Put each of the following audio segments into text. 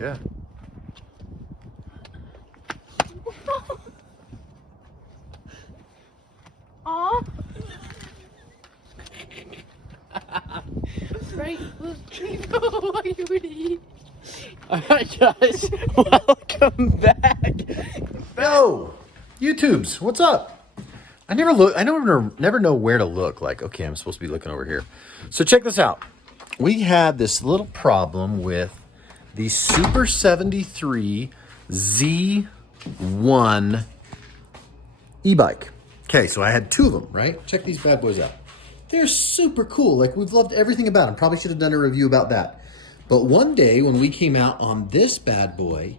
Yeah. Aw. Right foot people, why you would eat. Alright guys, welcome back. Yo, YouTubes, what's up? I never know where to look. Like, okay, I'm supposed to be looking over here. So check this out. We had this little problem with the Super 73 Z1 e-bike. Okay, so I had two of them, right? Check these bad boys out. They're super cool. Like, we've loved everything about them. Probably should have done a review about that. But one day when we came out on this bad boy,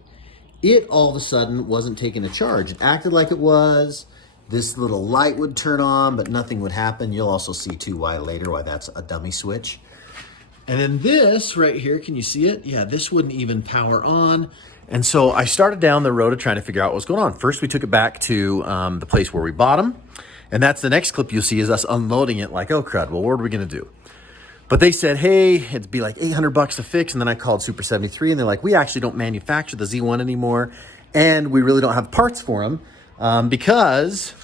it all of a sudden wasn't taking a charge. It acted like it was. This little light would turn on, but nothing would happen. You'll also see too why later, why that's a dummy switch. And then this right here, can you see it? Yeah, this wouldn't even power on. And so I started down the road of trying to figure out what was going on. First, we took it back to the place where we bought them. And that's the next clip you'll see is us unloading it like, oh crud, well, what are we gonna do? But they said, hey, it'd be like $800 to fix. And then I called Super 73 and they're like, we actually don't manufacture the Z1 anymore. And we really don't have parts for them because,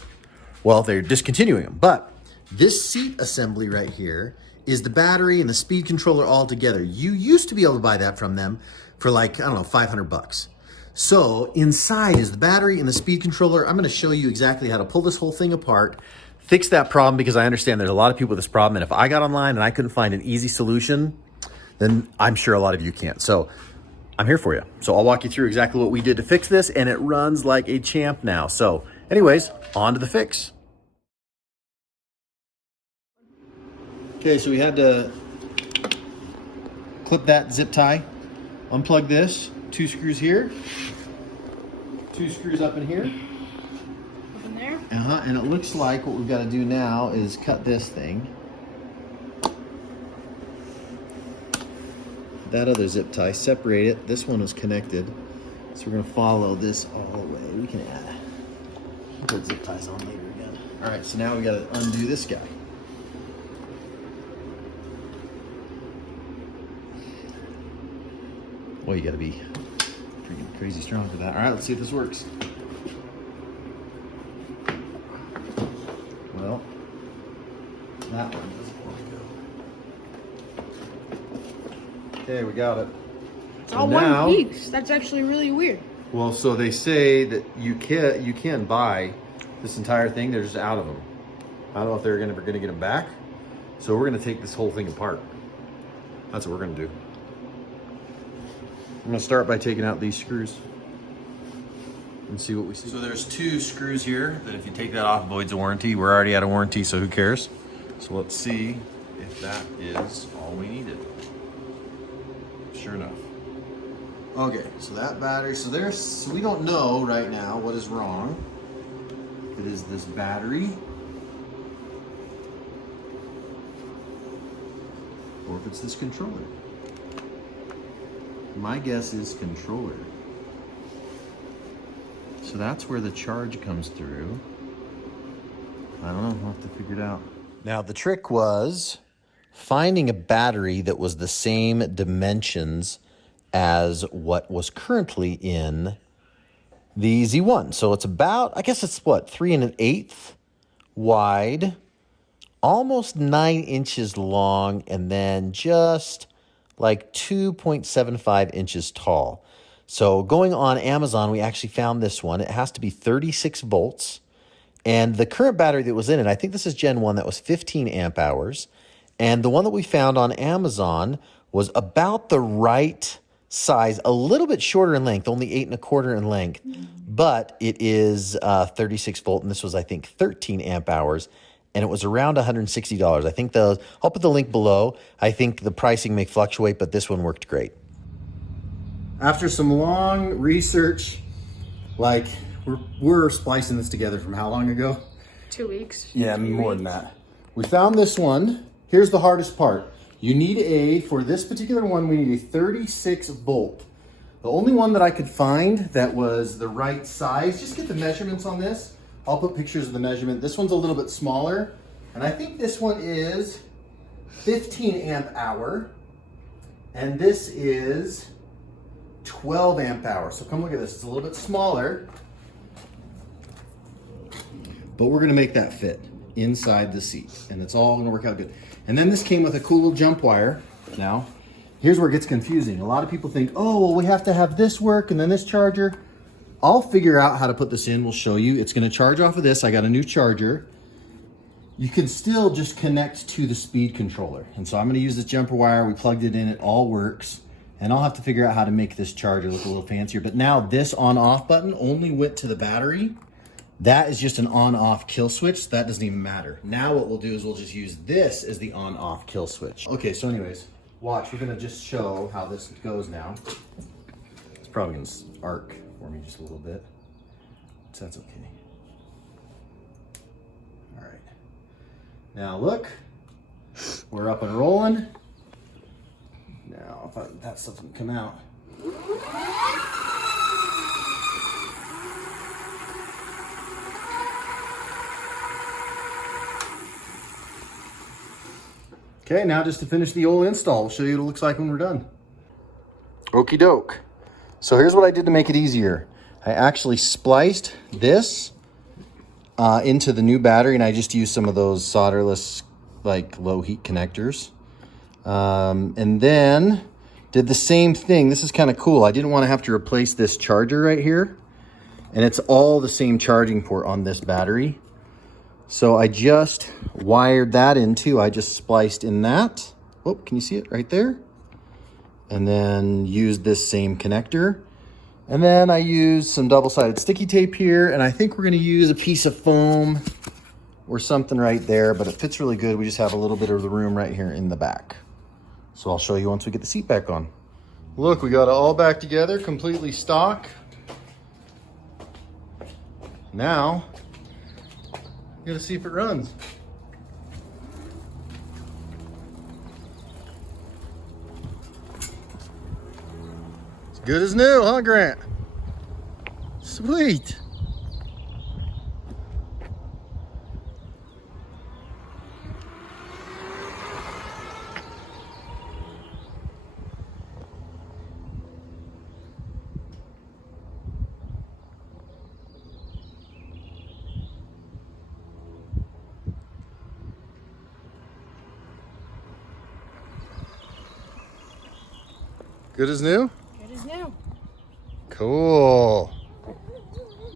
well, they're discontinuing them. But this seat assembly right here is the battery and the speed controller all together. You used to be able to buy that from them for like, I don't know, $500. So inside is the battery and the speed controller. I'm gonna show you exactly how to pull this whole thing apart, fix that problem, because I understand there's a lot of people with this problem, and if I got online and I couldn't find an easy solution, then I'm sure a lot of you can't. So I'm here for you. So I'll walk you through exactly what we did to fix this, and it runs like a champ now. So anyways, on to the fix. Okay, so we had to clip that zip tie, unplug this, 2 screws here, 2 screws up in here. Up in there? And it looks like what we've got to do now is cut this thing. That other zip tie, separate it. This one is connected. So we're going to follow this all the way. We can put zip ties on later again. All right, so now we got to undo this guy. Well, you got to be freaking crazy strong for that. All right, let's see if this works. Well, that one doesn't want to go. Okay, we got it. It's all now, one piece. That's actually really weird. Well, so they say that you can buy this entire thing. They're just out of them. I don't know if they're ever gonna get them back. So we're gonna take this whole thing apart. That's what we're gonna do. I'm gonna start by taking out these screws and see what we see. So there's 2 screws here that if you take that off, voids a warranty. We're already out of warranty, so who cares? So let's see if that is all we needed. Sure enough. Okay, so that battery, so we don't know right now what is wrong. It is this battery, or if it's this controller. My guess is controller. So that's where the charge comes through. I don't know, we'll have to figure it out. Now the trick was finding a battery that was the same dimensions as what was currently in the Z1. So it's about, I guess it's what, 3 1/8 wide, almost 9 inches long, and then just like 2.75 inches tall. So going on Amazon, we actually found this one. It has to be 36 volts. And the current battery that was in it, I think this is Gen 1, that was 15 amp hours. And the one that we found on Amazon was about the right size, a little bit shorter in length, only 8 1/4 in length. But it is 36 volt, and this was, I think, 13 amp hours. And it was around $160. I think I'll put the link below. I think the pricing may fluctuate, but this one worked great. After some long research, like we're splicing this together from how long ago? 2 weeks. Yeah, more than that. We found this one. Here's the hardest part. You need for this particular one, we need a 36 volt. The only one that I could find that was the right size, just get the measurements on this. I'll put pictures of the measurement. This one's a little bit smaller, and I think this one is 15 amp hour, and this is 12 amp hours. So come look at this. It's a little bit smaller, but we're gonna make that fit inside the seat, and it's all gonna work out good. And then this came with a cool little jump wire. Now, here's where it gets confusing. A lot of people think, oh, well, we have to have this work and then this charger. I'll figure out how to put this in. We'll show you. It's gonna charge off of this. I got a new charger. You can still just connect to the speed controller. And so I'm gonna use this jumper wire. We plugged it in, it all works. And I'll have to figure out how to make this charger look a little fancier. But now this on-off button only went to the battery. That is just an on-off kill switch. That doesn't even matter. Now what we'll do is we'll just use this as the on-off kill switch. Okay, so anyways, watch. We're gonna just show how this goes now. It's probably gonna arc for me just a little bit. So that's okay. All right. Now look, we're up and rolling. Now, if that stuff doesn't come out. Okay, now just to finish the old install, we'll show you what it looks like when we're done. Okie doke. So here's what I did to make it easier. I actually spliced this into the new battery, and I just used some of those solderless, like low heat connectors. And then did the same thing. This is kind of cool. I didn't want to have to replace this charger right here. And it's all the same charging port on this battery. So I just wired that in too. I just spliced in that. Oh, can you see it right there? And then used this same connector. And then I used some double-sided sticky tape here. And I think we're going to use a piece of foam or something right there, but it fits really good. We just have a little bit of the room right here in the back. So I'll show you once we get the seat back on. Look, we got it all back together, completely stock. Now, we gotta see if it runs. It's good as new, huh, Grant? Sweet. Good as new? It is new. Cool.